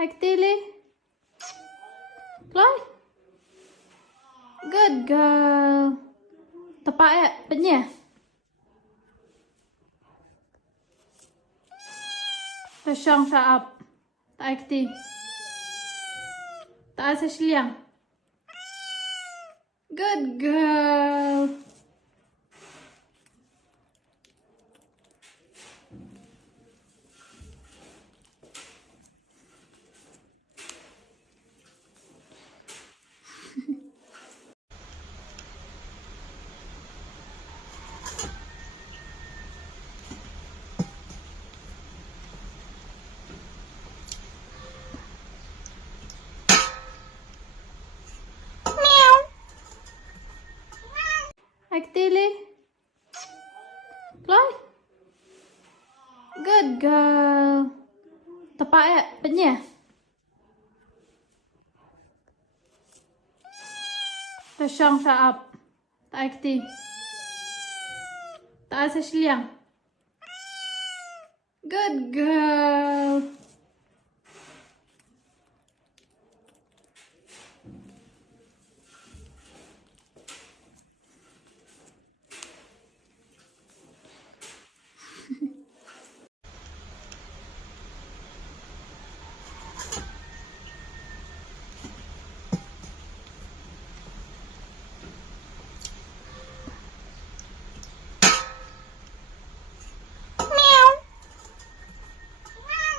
Actili. Chloe. Good girl. Tepak ya, penyih. Tersyang saap. Tak aktif. Tak asa seliang. Good girl. Actili. Chloe. Good girl. Tepak ya, penyih. Tersyang saap. Tak aktif. Tak asa seliang. Good girl.